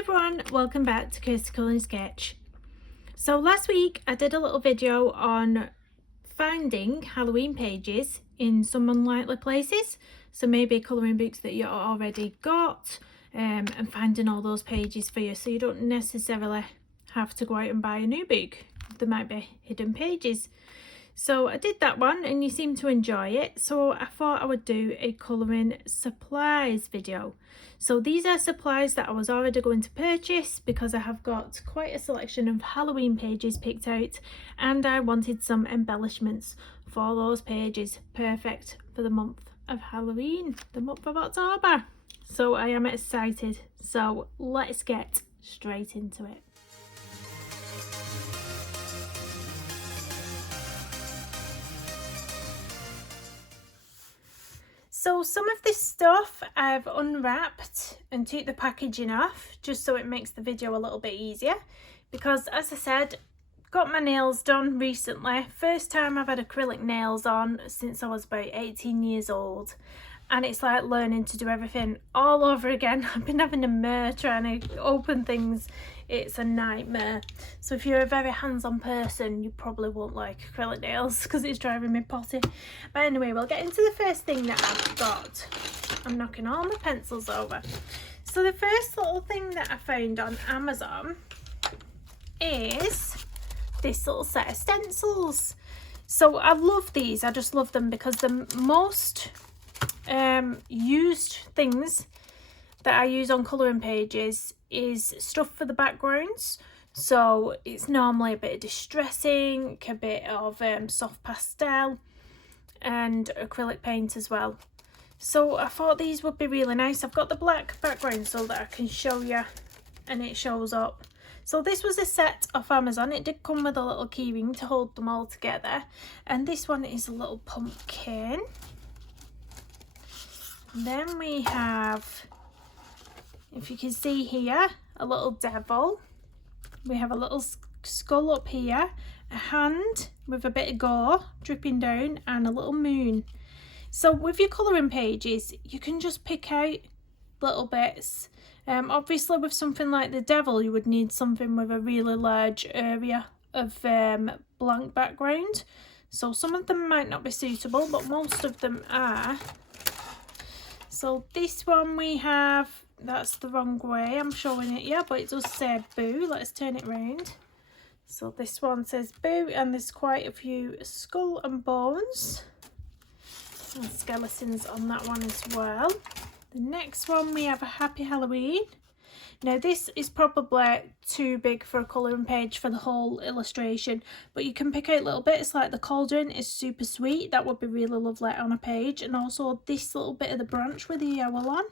everyone, welcome back to Kirsty Colouring Sketch. So last week I did a little video on finding Halloween pages in some unlikely places, so maybe colouring books that you already got, and finding all those pages for you, so you don't necessarily have to go out and buy a new book. There might be hidden pages. So I did that one and you seem to enjoy it, so I thought I would do a colouring supplies video. So these are supplies that I was already going to purchase because I have got quite a selection of Halloween pages picked out and I wanted some embellishments for those pages, perfect for the month of Halloween, the month of October. So I am excited, so let's get straight into it. So some of this stuff I've unwrapped and took the packaging off just so it makes the video a little bit easier, because as I said, got my nails done recently. First time I've had acrylic nails on since I was about 18 years old, and it's like learning to do everything all over again. I've been having a mare trying to open things. It's a nightmare. So if you're a very hands-on person, you probably won't like acrylic nails because it's driving me potty. But anyway, we'll get into the first thing that I've got. I'm knocking all my pencils over. So the first little thing that I found on Amazon is this little set of stencils. So I love these. I just love them because the most used things that I use on colouring pages is stuff for the backgrounds. So it's normally a bit of distress ink, a bit of soft pastel and acrylic paint as well. So I thought these would be really nice. I've got the black background so that I can show you and it shows up. So this was a set off Amazon. It did come with a little keyring to hold them all together, and this one is a little pumpkin. Then we have, if you can see here, a little devil. We have a little skull up here, a hand with a bit of gore dripping down, and a little moon. So with your colouring pages, you can just pick out little bits. Obviously with something like the devil, you would need something with a really large area of blank background. So some of them might not be suitable, but most of them are. So this one we have, that's the wrong way I'm showing it, yeah, but it does say boo. Let's turn it round. So this one says boo, and there's quite a few skull and bones and skeletons on that one as well. The next one we have a happy Halloween. Now this is probably too big for a colouring page for the whole illustration, but you can pick out little bits like the cauldron is super sweet. That would be really lovely on a page, and also this little bit of the branch with the owl on.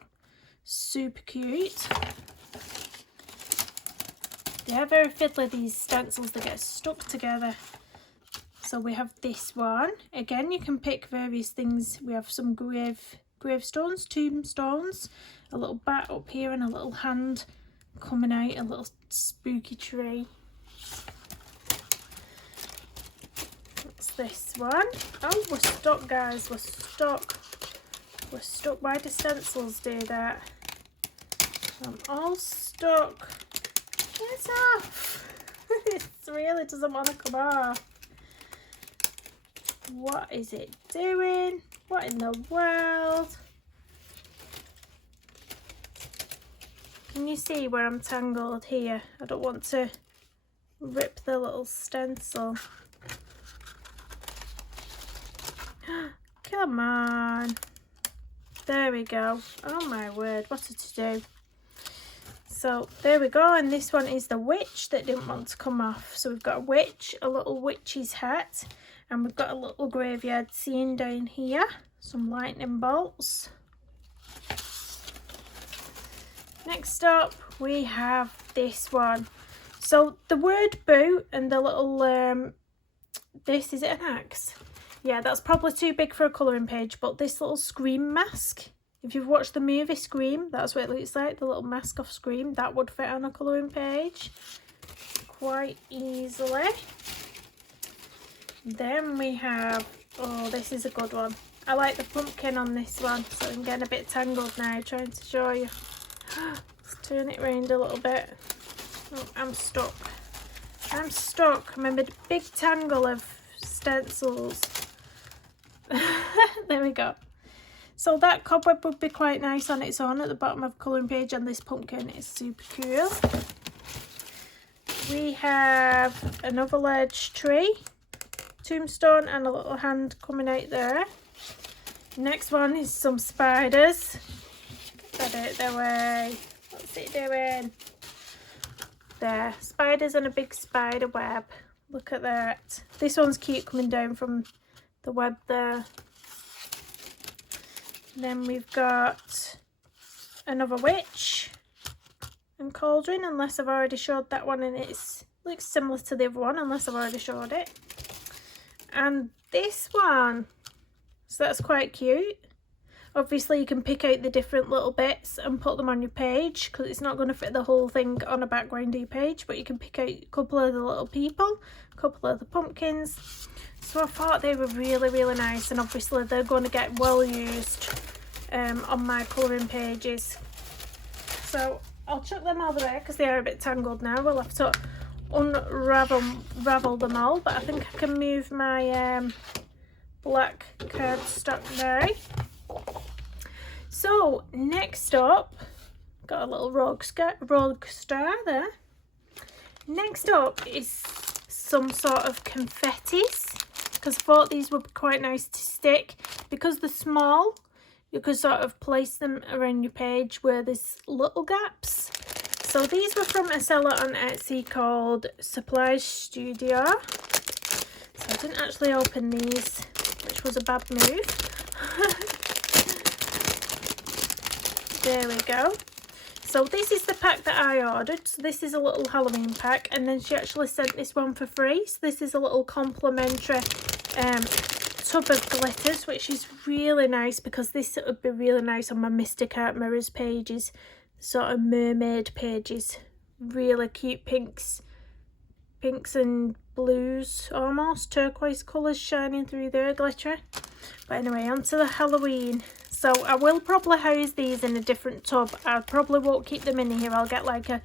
Super cute. They are very fiddly, these stencils, they get stuck together. So we have this one. Again, you can pick various things. We have some gravestones, tombstones, a little bat up here and a little hand coming out, a little spooky tree. What's this one? Oh, we're stuck, guys, we're stuck. We're stuck. Why do stencils do that? I'm all stuck. Get off. It really doesn't want to come off. What is it doing? What in the world? Can you see where I'm tangled here? I don't want to rip the little stencil. Come on. There we go. Oh my word, what a to-do. So there we go, and this one is the witch that didn't want to come off. So we've got a witch, a little witch's hat, and we've got a little graveyard scene down here. Some lightning bolts. Next up we have this one. So the word boo and the little this, is it an axe? Yeah, that's probably too big for a colouring page, but this little Scream mask, if you've watched the movie Scream, that's what it looks like, the little mask of Scream. That would fit on a colouring page quite easily. Then we have, oh, this is a good one. I like the pumpkin on this one, so I'm getting a bit tangled now trying to show you. It's Turn it round a little bit. Oh, I'm stuck. I'm stuck. I'm in a big tangle of stencils. There we go. So that cobweb would be quite nice on its own at the bottom of the colouring page, and this pumpkin is super cool. We have another large tree, tombstone, and a little hand coming out there. Next one is some spiders. Get that out their way. What's it doing? There, spiders and a big spider web. Look at that. This one's cute coming down from the web there. Then we've got another witch and cauldron, unless I've already showed that one, and it looks similar to the other one, unless I've already showed it. And this one, so that's quite cute. Obviously you can pick out the different little bits and put them on your page, because it's not going to fit the whole thing on a backgroundy page, but you can pick out a couple of the little people, a couple of the pumpkins. So I thought they were really, really nice, and obviously they're going to get well used on my colouring pages. So I'll chuck them over there because they are a bit tangled now. We'll have to unravel them all, but I think I can move my black cardstock now. So next up, got a little rogue star there. Next up is some sort of confettis, because I thought these would be quite nice to stick. Because they're small, you could sort of place them around your page where there's little gaps. So these were from a seller on Etsy called Supply Studio. So I didn't actually open these, which was a bad move. There we go. So this is the pack that I ordered. So this is a little Halloween pack, and then she actually sent this one for free. So this is a little complimentary tub of glitters, which is really nice, because this would be really nice on my Mystic Art Mirrors pages, sort of mermaid pages. Really cute pinks and blues, almost turquoise colours shining through there, glitter. But anyway, onto the Halloween. So I will probably house these in a different tub. I probably won't keep them in here. I'll get like a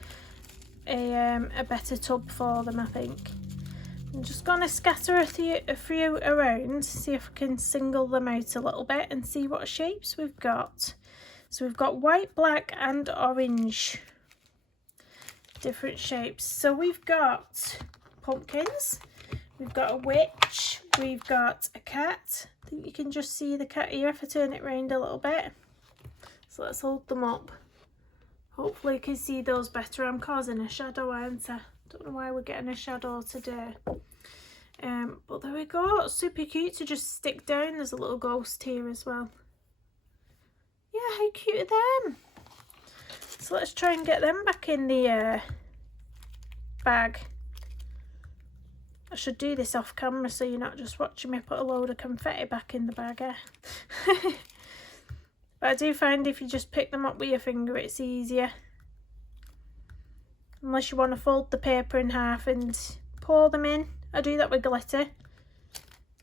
better tub for them, I think. I'm just going to scatter a few around, see if I can single them out a little bit and see what shapes we've got. So we've got white, black and orange. Different shapes. So we've got pumpkins, we've got a witch, we've got a cat. I think you can just see the cat here if I turn it round a little bit. So let's hold them up. Hopefully you can see those better. I'm causing a shadow, aren't I? Don't know why we're getting a shadow today. But there we go. Super cute to just stick down. There's a little ghost here as well. Yeah, how cute are them? So let's try and get them back in the bag. I should do this off camera so you're not just watching me put a load of confetti back in the bag. But I do find if you just pick them up with your finger, it's easier. Unless you want to fold the paper in half and pour them in. I do that with glitter.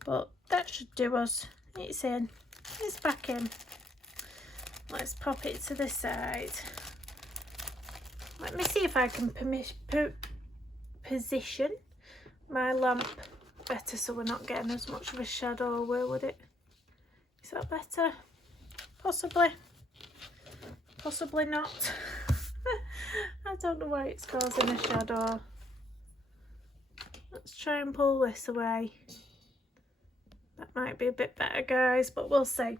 But that should do us. It's in. It's back in. Let's pop it to the side. Let me see if I can position my lamp better so we're not getting as much of a shadow. Where would it? Is that better? Possibly. Possibly not. I don't know why it's causing a shadow. Let's try and pull this away. That might be a bit better, guys, but we'll see.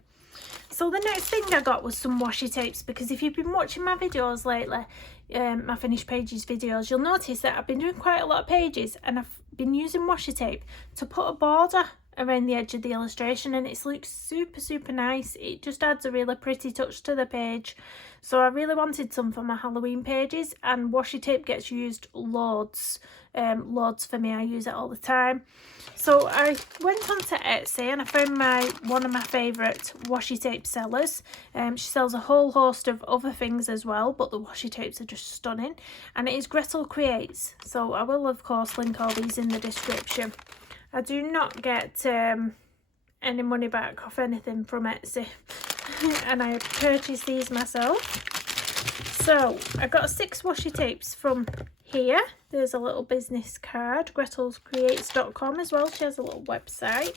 So the next thing I got was some washi tapes, because if you've been watching my videos lately, my finished pages videos, you'll notice that I've been doing quite a lot of pages, and I've been using washi tape to put a border around the edge of the illustration, and it looks super nice. It just adds a really pretty touch to the page. So I really wanted some for my Halloween pages, and washi tape gets used loads for me. I use it all the time. So I went onto Etsy and I found one of my favourite washi tape sellers. She sells a whole host of other things as well, but the washi tapes are just stunning, and it is Gretel Creates. So I will of course link all these in the description. I do not get any money back off anything from Etsy and I purchased these myself. So I got 6 washi tapes from here. There's a little business card, gretelscreates.com as well. She has a little website.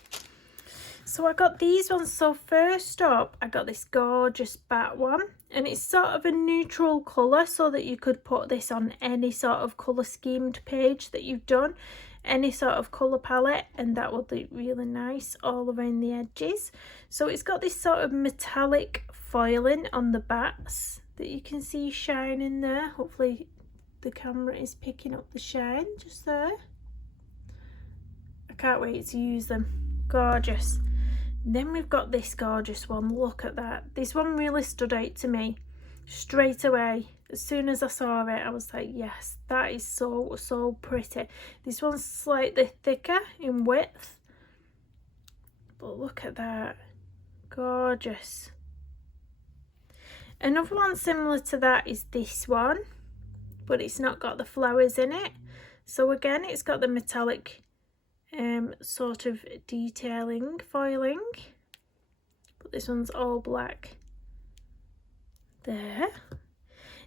So I got these ones. So first up, I got this gorgeous bat one, and it's sort of a neutral colour, so that you could put this on any sort of colour schemed page that you've done, any sort of colour palette, and that would look really nice all around the edges. So it's got this sort of metallic foiling on the bats that you can see shining there. Hopefully the camera is picking up the shine just there. I can't wait to use them. Gorgeous. Then we've got this gorgeous one. Look at that. This one really stood out to me straight away. As soon as I saw it, I was like, yes, that is so pretty. This one's slightly thicker in width, but look at that. Gorgeous. Another one similar to that is this one, but it's not got the flowers in it. So again, it's got the metallic sort of detailing foiling, but this one's all black there.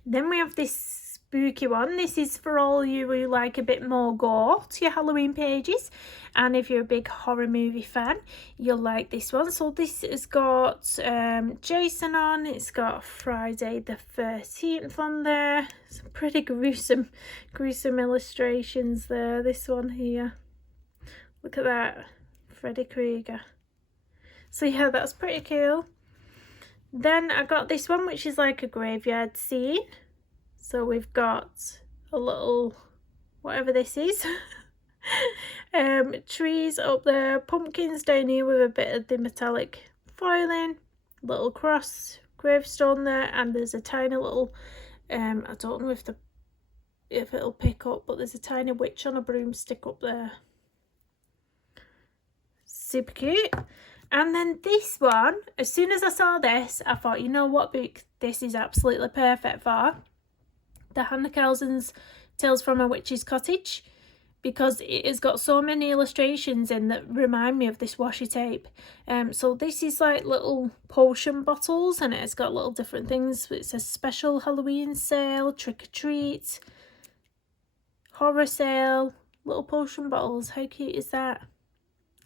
Then we have this spooky one. This is for all you who like a bit more gore to your Halloween pages, and if you're a big horror movie fan, you'll like this one. So this has got Jason on, it's got Friday the 13th on there. Some pretty gruesome illustrations there. This one here, look at that, Freddy Krueger. So yeah, that's pretty cool. Then I got this one, which is like a graveyard scene. So we've got a little, whatever this is, trees up there, pumpkins down here with a bit of the metallic foiling, little cross gravestone there, and there's a tiny little, I don't know if it'll pick up, but there's a tiny witch on a broomstick up there. Super cute. And then this one, as soon as I saw this, I thought, you know what book this is absolutely perfect for? The Hannah Kelson's Tales from a Witch's Cottage, because it has got so many illustrations in that remind me of this washi tape. So this is like little potion bottles, and it's got little different things. It says special Halloween sale, trick or treat, horror sale, little potion bottles. How cute is that?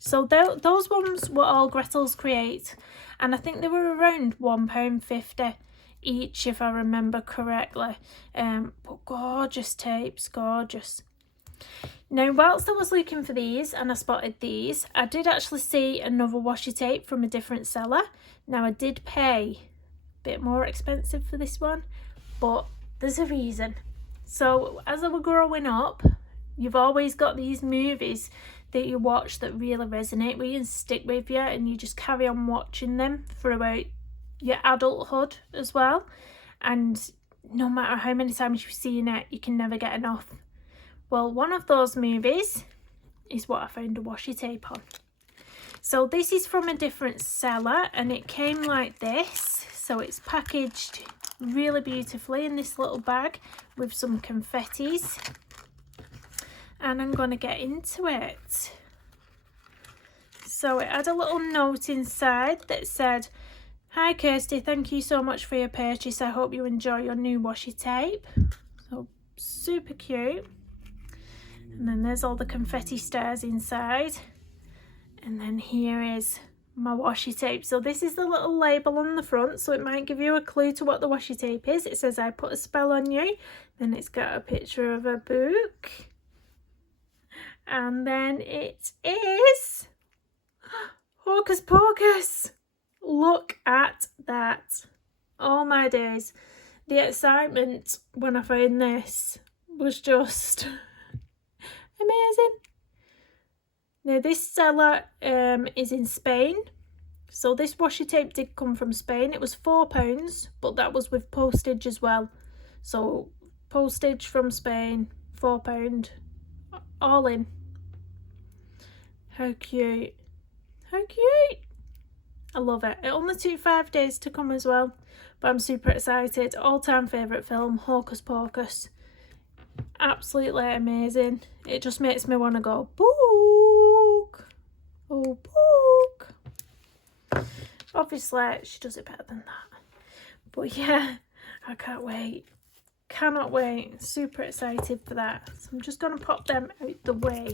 So those ones were all Gretel's Create, and I think they were around £1.50 each, if I remember correctly. But gorgeous tapes, gorgeous. Now, whilst I was looking for these and I spotted these, I did actually see another washi tape from a different seller. Now, I did pay a bit more expensive for this one, but there's a reason. So as I was growing up, you've always got these movies that you watch that really resonate with you and stick with you, and you just carry on watching them throughout your adulthood as well. And no matter how many times you've seen it, you can never get enough. Well, one of those movies is what I found a washi tape on. So this is from a different seller, and it came like this. So it's packaged really beautifully in this little bag with some confettis. And I'm going to get into it. So it had a little note inside that said, "Hi Kirsty, thank you so much for your purchase. I hope you enjoy your new washi tape." So super cute. And then there's all the confetti stars inside. And then here is my washi tape. So this is the little label on the front, so it might give you a clue to what the washi tape is. It says, "I put a spell on you." Then it's got a picture of a book. And then it is Hocus Pocus. Look at that. Oh my days. The excitement when I found this was just amazing. Now this seller is in Spain. So this washi tape did come from Spain. It was £4, but that was with postage as well. So postage from Spain, £4, all in. How cute. How cute. I love it. It only took 5 days to come as well, but I'm super excited. All-time favourite film, Hocus Pocus. Absolutely amazing. It just makes me want to go, book. Oh, book. Obviously, she does it better than that. But yeah, I can't wait. cannot wait. Super excited for that. So I'm just going to pop them out the way.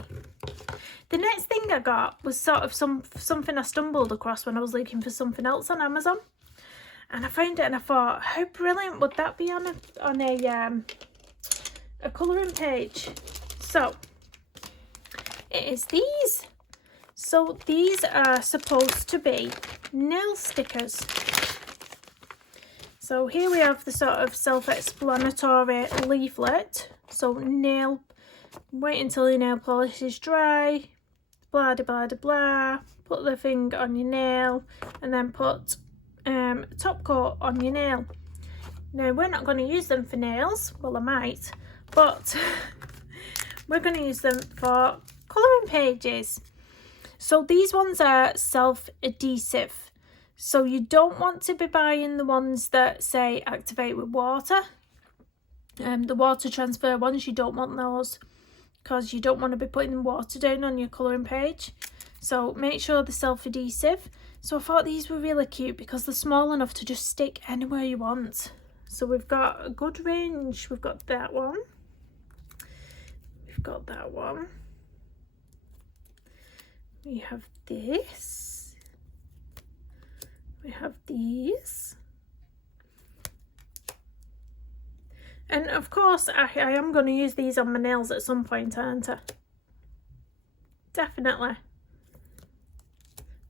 The next thing I got was sort of something I stumbled across when I was looking for something else on Amazon. And I found it and I thought, how brilliant would that be on a colouring page? So it is these. So these are supposed to be nail stickers. So here we have the sort of self-explanatory leaflet. So wait until your nail polish is dry, blah de blah de blah, put the thing on your nail and then put top coat on your nail. Now we're not going to use them for nails, well I might, but we're going to use them for colouring pages. So these ones are self-adhesive, so you don't want to be buying the ones that say activate with water. The water transfer ones, you don't want those because you don't want to be putting the water down on your colouring page. So make sure they're self-adhesive. So I thought these were really cute because they're small enough to just stick anywhere you want. So we've got a good range. We've got that one. We've got that one. We have this. We have these. And of course, I am going to use these on my nails at some point, aren't I? Definitely.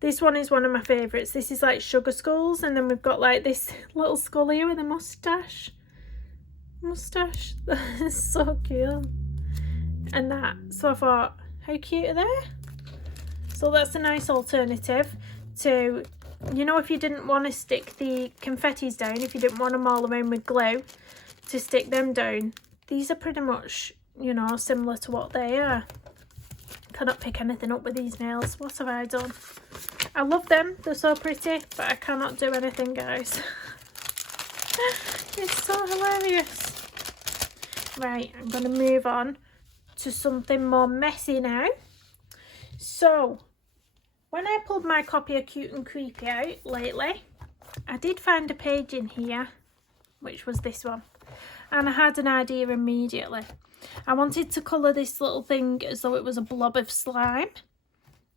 This one is one of my favourites. This is like sugar skulls, and then we've got like this little skull here with a moustache. That is so cool. And that. So I thought, how cute are they? So that's a nice alternative to, you know, if you didn't want to stick the confettis down, if you didn't want them all around with glue to stick them down, these are pretty much, you know, similar to what they are. Cannot pick anything up with these nails. What have I done? I love them, they're so pretty, but I cannot do anything, guys. It's so hilarious. Right, I'm going to move on to something more messy now. So when I pulled my copy of Cute and Creepy out lately, I did find a page in here, which was this one, and I had an idea immediately. I wanted to colour this little thing as though it was a blob of slime,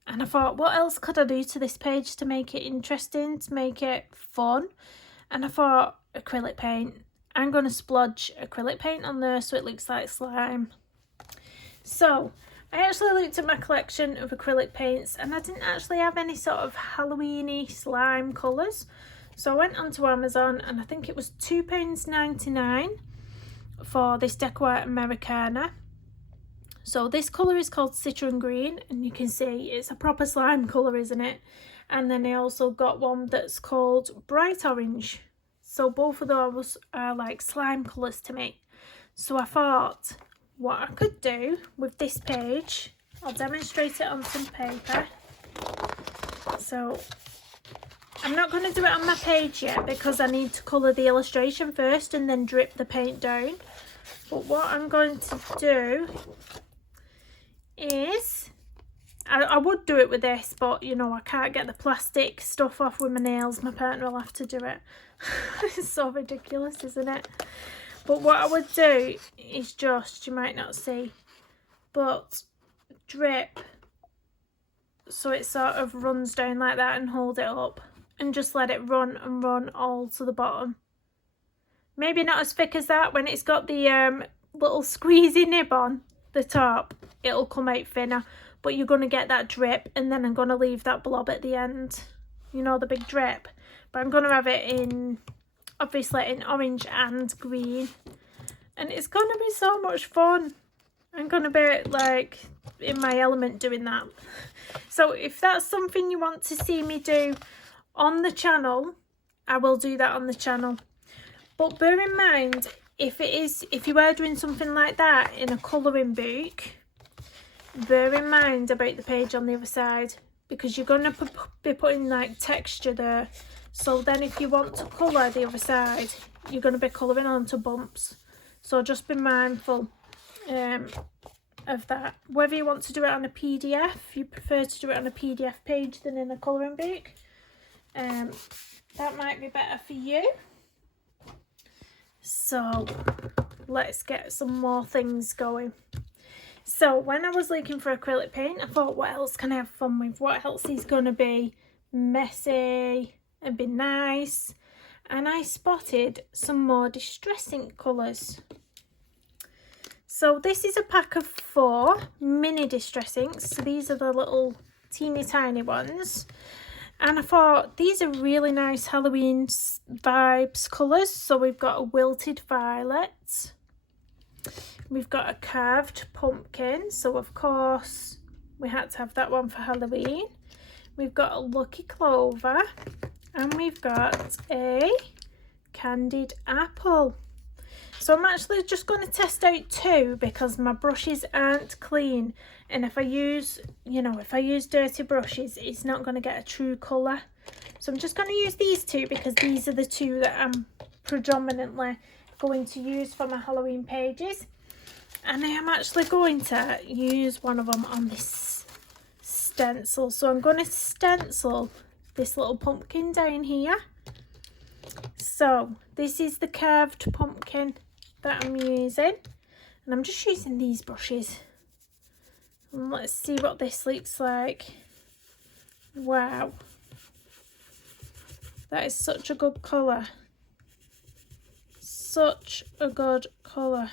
and I thought, what else could I do to this page to make it interesting, to make it fun? And I thought, acrylic paint. I'm going to splodge acrylic paint on there so it looks like slime. So I actually looked at my collection of acrylic paints and I didn't actually have any sort of Halloween-y slime colours. So I went onto Amazon and I think it was £2.99 for this Decor Americana. So this colour is called Citron Green, and you can see it's a proper slime colour, isn't it? And then I also got one that's called Bright Orange. So both of those are like slime colours to me. So I thought what I could do with this page, I'll demonstrate it on some paper. So I'm not going to do it on my page yet because I need to colour the illustration first and then drip the paint down. But what I'm going to do is, I would do it with this, but you know, I can't get the plastic stuff off with my nails. My partner will have to do it. It's so ridiculous, isn't it? But what I would do is just, you might not see, but drip so it sort of runs down like that and hold it up and just let it run and run all to the bottom. Maybe not as thick as that. When it's got the little squeezy nib on the top, it'll come out thinner, but you're going to get that drip, and then I'm going to leave that blob at the end, you know, the big drip. But I'm going to have it in, obviously, in orange and green, and it's going to be so much fun. I'm going to be like in my element doing that. So if that's something you want to see me do on the channel, I will do that on the channel. But bear in mind, if you are doing something like that in a colouring book, bear in mind about the page on the other side, because you're going to be putting like texture there. So then if you want to colour the other side, you're going to be colouring onto bumps. So just be mindful of that. Whether you want to do it on a PDF, you prefer to do it on a PDF page than in a colouring book, that might be better for you. So let's get some more things going. So when I was looking for acrylic paint, I thought, what else can I have fun with? What else is going to be messy and be nice? And I spotted some more Distress ink colours. So this is a pack of 4 mini Distress inks. So these are the little teeny tiny ones. And I thought these are really nice Halloween vibes colours. So we've got a wilted violet. We've got a carved pumpkin. So of course we had to have that one for Halloween. We've got a lucky clover. And we've got a candied apple. So I'm actually just going to test out 2 because my brushes aren't clean, and if I use, if I use dirty brushes, it's not going to get a true colour. So I'm just going to use these 2 because these are the 2 that I'm predominantly going to use for my Halloween pages. And I am actually going to use one of them on this stencil. So I'm going to stencil this little pumpkin down here. So this is the carved pumpkin that I'm using, and I'm just using these brushes, and let's see what this looks like. Wow, that is such a good colour, such a good colour.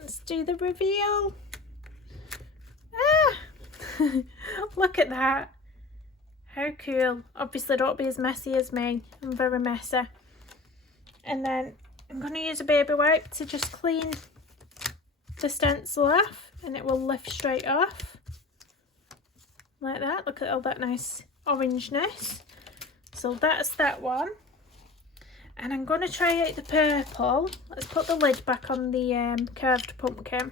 Let's do the reveal. Look at that, how cool. Obviously don't be as messy as me, I'm very messy. And then I'm going to use a baby wipe to just clean the stencil off, and it will lift straight off like that. Look at all that nice orangeness. So that's that one, and I'm going to try out the purple. Let's put the lid back on the curved pumpkin.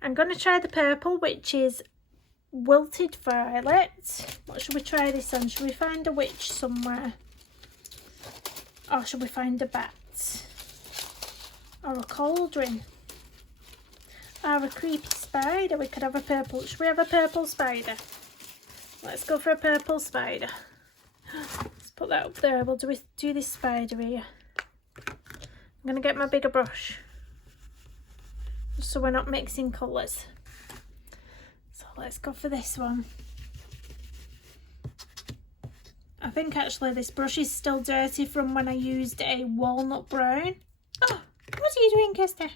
I'm going to try the purple, which is wilted violet. What should we try this on? Should we find a witch somewhere? Or should we find a bat? Or a cauldron? Or a creepy spider? We could have a purple. Should we have a purple spider? Let's go for a purple spider. Let's put that up there. We'll do this spider here. I'm going to get my bigger brush, so we're not mixing colours. So let's go for this one. I think actually this brush is still dirty from when I used a walnut brown. Oh, what are you doing, Kirsty?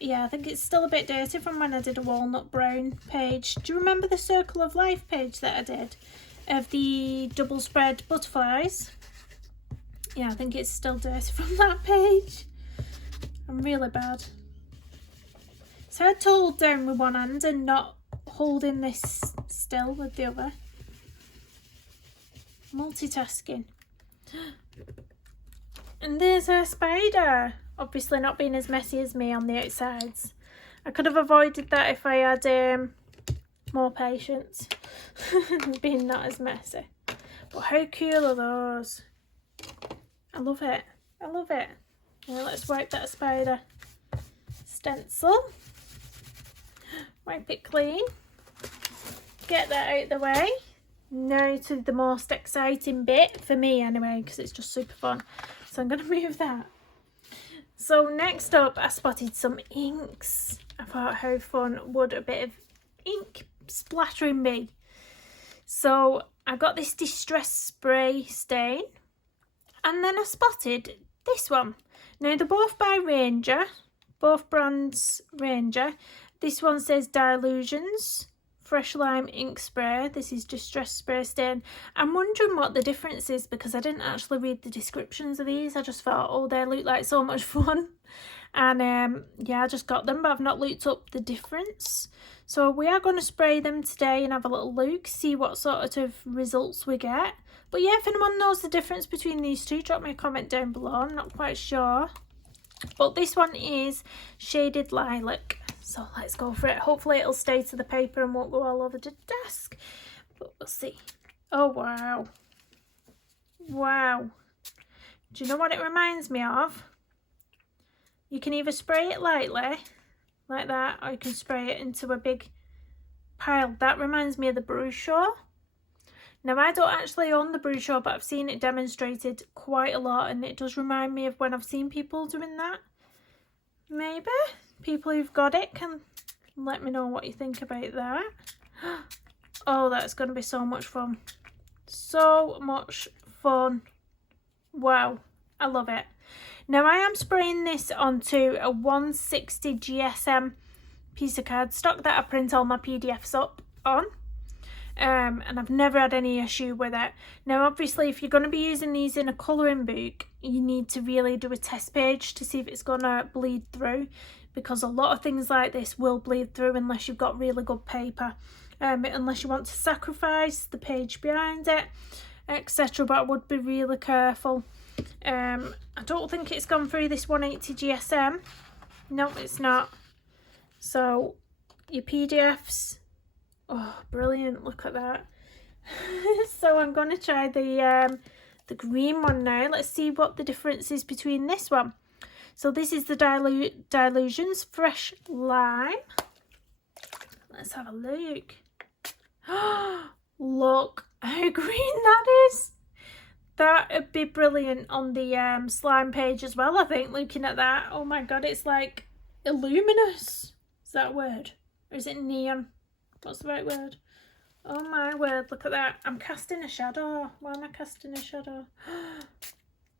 Yeah, I think it's still a bit dirty from when I did a walnut brown page. Do you remember the Circle of Life page that I did of the double spread butterflies? Yeah, I think it's still dirty from that page. I'm really bad. It's hard to hold down with one hand and not holding this still with the other. Multitasking. And there's our spider. Obviously not being as messy as me on the outsides. I could have avoided that if I had more patience. Being not as messy. But how cool are those? I love it. I love it. Now let's wipe that spider stencil. Wipe it clean. Get that out of the way. Now to the most exciting bit, for me anyway, because it's just super fun. So I'm going to move that. So next up, I spotted some inks. I thought, how fun would a bit of ink splattering be? So I got this Distress Spray stain, and then I spotted this one. Now they're both by Ranger, both brands Ranger. This one says Dilutions Fresh Lime Ink Spray. This is Distress Spray Stain. I'm wondering what the difference is because I didn't actually read the descriptions of these. I just thought, oh, they look like so much fun. And yeah, I just got them, but I've not looked up the difference. So we are going to spray them today and have a little look, see what sort of results we get. But yeah, if anyone knows the difference between these two, drop me a comment down below. I'm not quite sure. But this one is Shaded Lilac. So let's go for it. Hopefully it'll stay to the paper and won't go all over the desk. But we'll see. Oh, wow. Wow. Do you know what it reminds me of? You can either spray it lightly like that, or you can spray it into a big pile. That reminds me of the brochure. Now, I don't actually own the brochure, but I've seen it demonstrated quite a lot, and it does remind me of when I've seen people doing that. Maybe people who've got it can let me know what you think about that. Oh, that's going to be so much fun. So much fun. Wow, I love it. Now, I am spraying this onto a 160 GSM piece of cardstock that I print all my PDFs up on. And I've never had any issue with it. Now, obviously, if you're going to be using these in a colouring book, you need to really do a test page to see if it's going to bleed through, because a lot of things like this will bleed through unless you've got really good paper, unless you want to sacrifice the page behind it, etc. But I would be really careful. I don't think it's gone through this 180 GSM. No, it's not. So your PDFs, oh, brilliant, look at that. So I'm going to try the green one now. Let's see what the difference is between this one. So this is the Dilutions Fresh Lime. Let's have a look. Look how green that is. That would be brilliant on the slime page as well, I think, looking at that. Oh my god, it's like illuminous. Is that a word? Or is it neon? What's the right word? Oh my word, look at that. I'm casting a shadow. Why am I casting a shadow?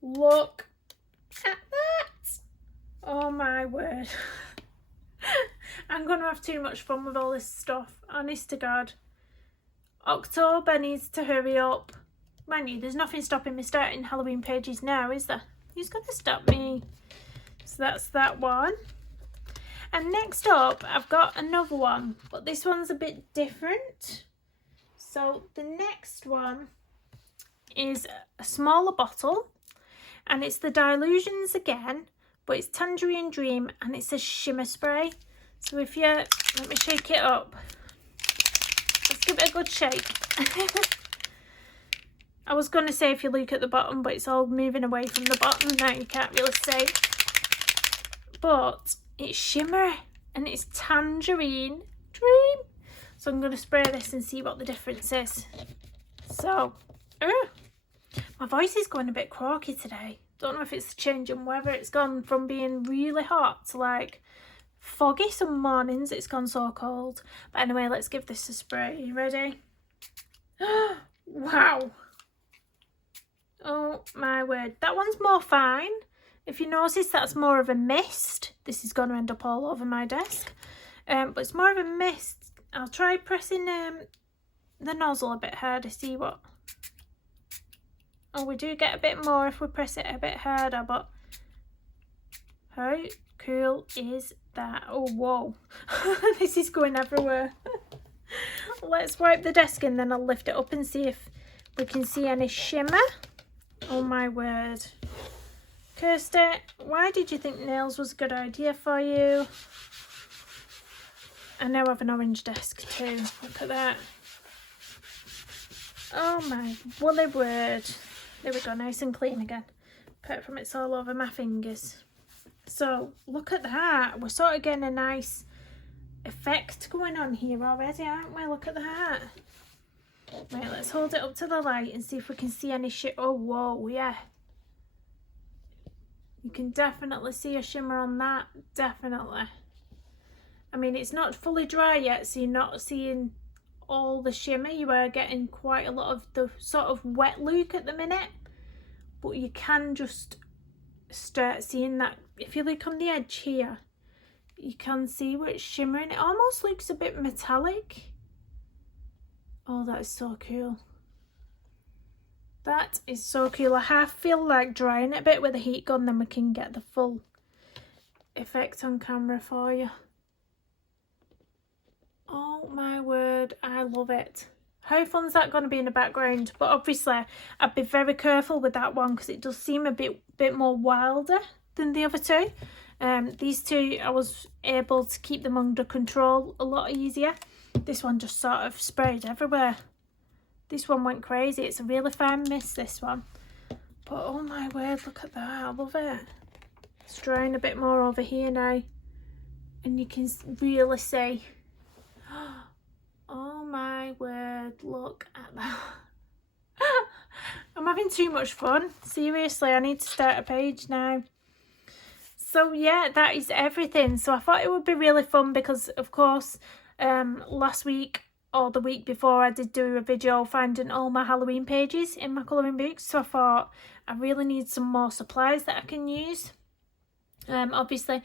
Look at that. Oh my word. I'm going to have too much fun with all this stuff. Honest to God. October needs to hurry up. Mind you, there's nothing stopping me starting Halloween pages now, is there? Who's going to stop me? So that's that one. And next up, I've got another one, but this one's a bit different. So the next one is a smaller bottle, and it's the Dilutions again, but it's Tangerine Dream, and it's a shimmer spray. So if you, let me shake it up. Let's give it a good shake. I was going to say if you look at the bottom, but it's all moving away from the bottom now, you can't really see. But it's shimmery, and it's Tangerine Dream. So I'm going to spray this and see what the difference is. So, my voice is going a bit croaky today. Don't know if it's the change in weather. It's gone from being really hot to like foggy some mornings. It's gone so cold. But anyway, let's give this a spray. You ready? Wow. Oh my word. That one's more fine. If you notice, that's more of a mist. This is going to end up all over my desk. But it's more of a mist. I'll try pressing the nozzle a bit harder, see what... Oh, we do get a bit more if we press it a bit harder, but how cool is that? Oh, whoa. This is going everywhere. Let's wipe the desk and then I'll lift it up and see if we can see any shimmer. Oh my word. Kirsty, why did you think nails was a good idea for you? I now have an orange desk too. Look at that. Oh my woolly word. There we go, nice and clean again. Apart from it's all over my fingers. So look at that. We're sort of getting a nice effect going on here already, aren't we? Look at that. Right, let's hold it up to the light and see if we can see any shit. Oh, whoa, yeah. You can definitely see a shimmer on that. Definitely. I mean, it's not fully dry yet, so you're not seeing all the shimmer. You are getting quite a lot of the sort of wet look at the minute, but you can just start seeing that. If you look on the edge here, you can see where it's shimmering. It almost looks a bit metallic. Oh, that is so cool. That is so cool. I half feel like drying it a bit with a heat gun, then we can get the full effect on camera for you. Oh my word, I love it. How fun's that going to be in the background? But obviously I'd be very careful with that one because it does seem a bit more wilder than the other two. These two, I was able to keep them under control a lot easier. This one just sort of sprayed everywhere. This one went crazy. It's a really fine mist, this one. But oh my word, look at that. I love it. It's drying a bit more over here now. and you can really see. Oh my word, look at that. I'm having too much fun. Seriously, I need to start a page now. So yeah, that is everything. So I thought it would be really fun because, of course, last week or the week before I did do a video finding all my Halloween pages in my colouring books. So I thought I really need some more supplies that I can use. Obviously,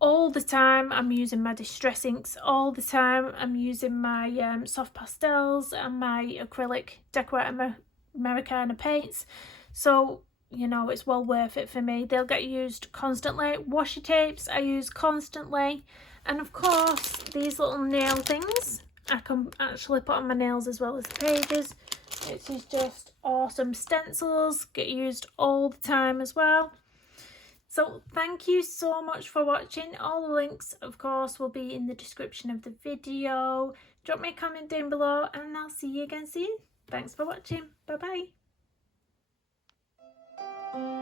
all the time I'm using my distress inks, all the time I'm using my soft pastels and my acrylic decorator Americana paints. So, you know, it's well worth it for me. They'll get used constantly. Washi tapes I use constantly. And of course, these little nail things I can actually put on my nails as well as the pages. It is just awesome. Stencils get used all the time as well. So thank you so much for watching. All the links, of course, will be in the description of the video. Drop me a comment down below and I'll see you again soon. Thanks for watching. Bye bye.